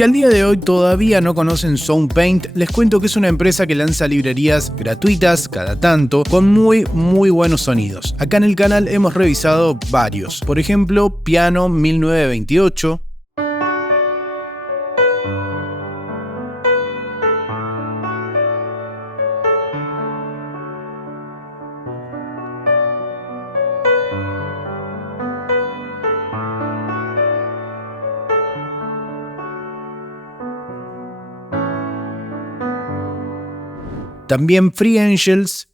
Si al día de hoy todavía no conocen SoundPaint, les cuento que es una empresa que lanza librerías gratuitas cada tanto con muy buenos sonidos. Acá en el canal hemos revisado varios, por ejemplo Piano 1928, también Free Angels,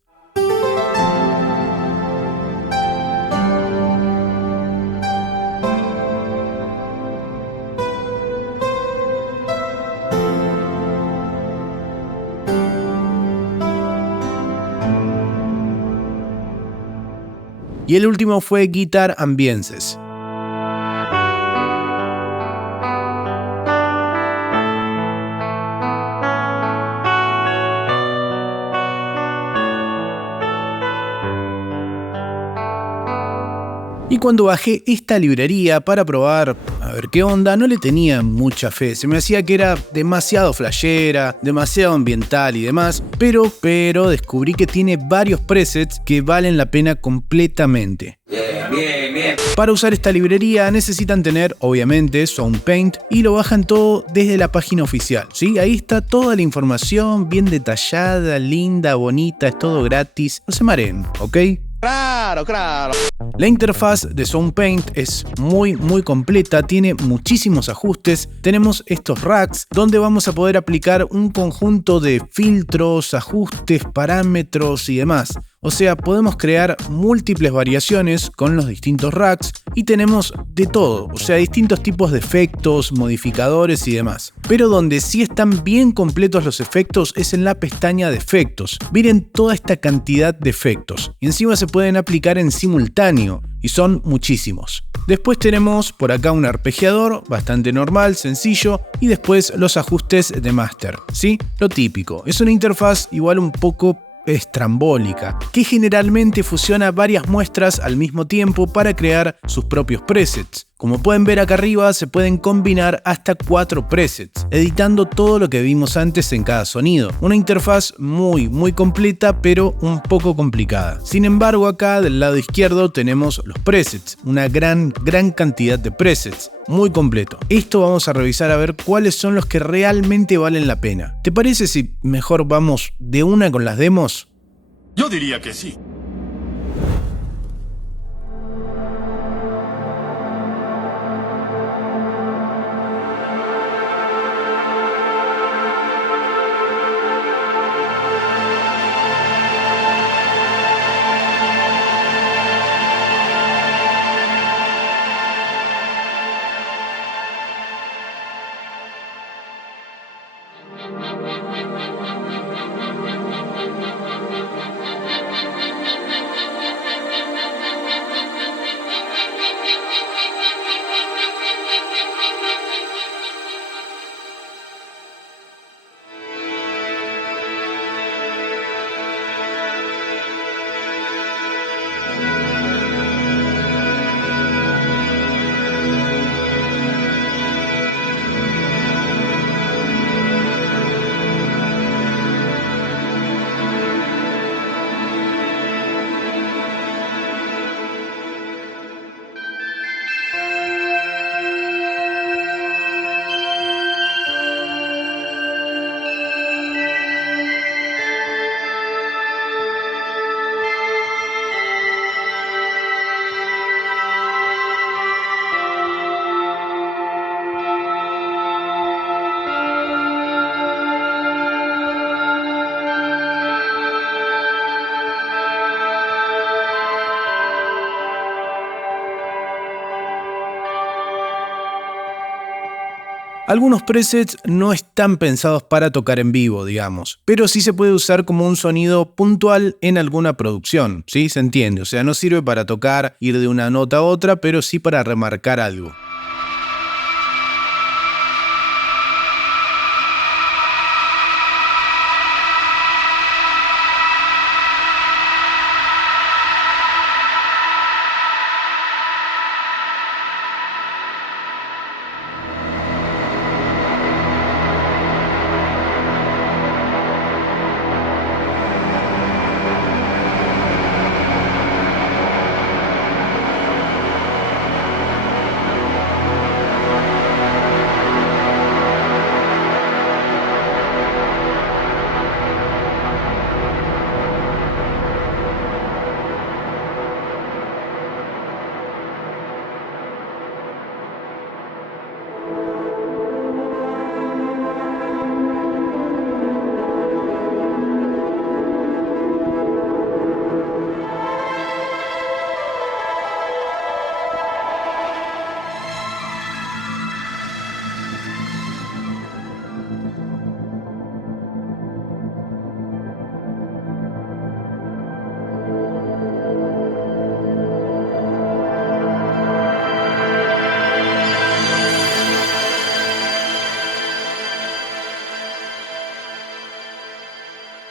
y el último fue Guitar Ambiences. Y cuando bajé esta librería para probar a ver qué onda, no le tenía mucha fe. Se me hacía que era demasiado flashera, demasiado ambiental y demás, pero descubrí que tiene varios presets que valen la pena completamente. Bien. Para usar esta librería necesitan tener, obviamente, SoundPaint y lo bajan todo desde la página oficial, ¿sí? Ahí está toda la información bien detallada, linda, bonita, es todo gratis. No se mareen, ¿ok? Claro. La interfaz de SoundPaint es muy completa, tiene muchísimos ajustes. Tenemos estos racks donde vamos a poder aplicar un conjunto de filtros, ajustes, parámetros y demás. O sea, podemos crear múltiples variaciones con los distintos racks y tenemos de todo, o sea, distintos tipos de efectos, modificadores y demás. Pero donde sí están bien completos los efectos es en la pestaña de efectos. Miren toda esta cantidad de efectos y encima se pueden aplicar en simultáneo y son muchísimos. Después tenemos por acá un arpegiador bastante normal, sencillo, y después los ajustes de master, ¿sí? Lo típico, es una interfaz igual un poco estrambólica, que generalmente fusiona varias muestras al mismo tiempo para crear sus propios presets. Como pueden ver acá arriba, se pueden combinar hasta 4 presets, editando todo lo que vimos antes en cada sonido. Una interfaz muy completa, pero un poco complicada. Sin embargo, acá del lado izquierdo tenemos los presets, una gran cantidad de presets. Muy completo. Esto vamos a revisar a ver cuáles son los que realmente valen la pena. ¿Te parece si mejor vamos de una con las demos? Yo diría que sí. Algunos presets no están pensados para tocar en vivo, digamos, pero sí se puede usar como un sonido puntual en alguna producción, ¿sí? Se entiende, o sea, no sirve para tocar, ir de una nota a otra, pero sí para remarcar algo.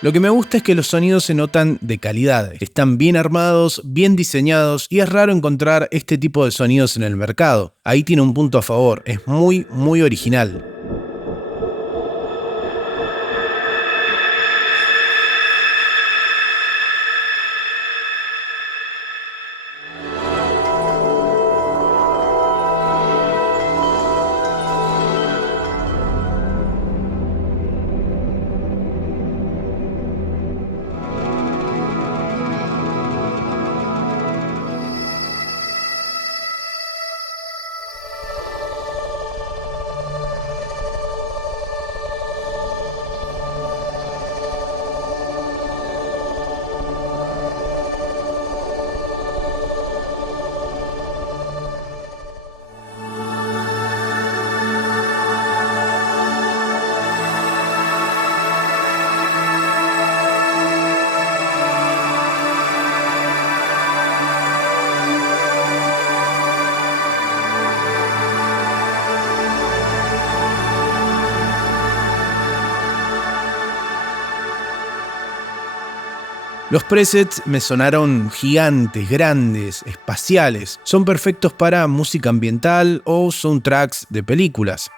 Lo que me gusta es que los sonidos se notan de calidad, están bien armados, bien diseñados y es raro encontrar este tipo de sonidos en el mercado. Ahí tiene un punto a favor, es muy original. Los presets me sonaron gigantes, grandes, espaciales. Son perfectos para música ambiental o soundtracks de películas.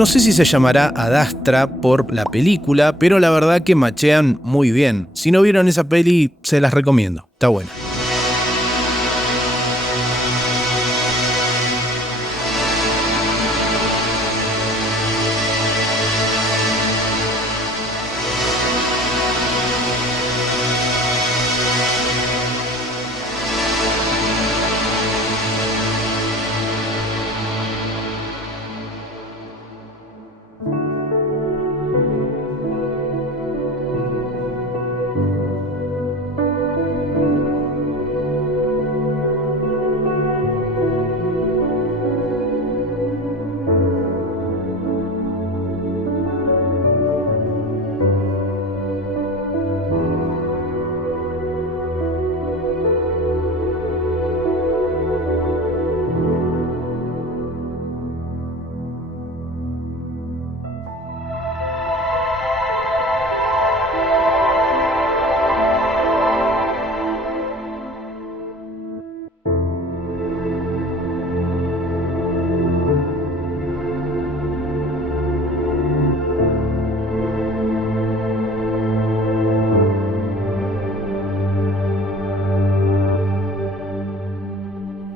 No sé si se llamará Ad Astra por la película, pero la verdad que machean muy bien. Si no vieron esa peli, se las recomiendo. Está buena.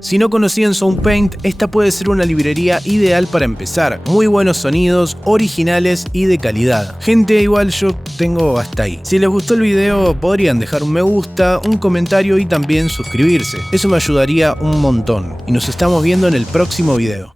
Si no conocían SoundPaint, esta puede ser una librería ideal para empezar. Muy buenos sonidos, originales y de calidad. Gente, igual yo tengo hasta ahí. Si les gustó el video, podrían dejar un me gusta, un comentario y también suscribirse. Eso me ayudaría un montón. Y nos estamos viendo en el próximo video.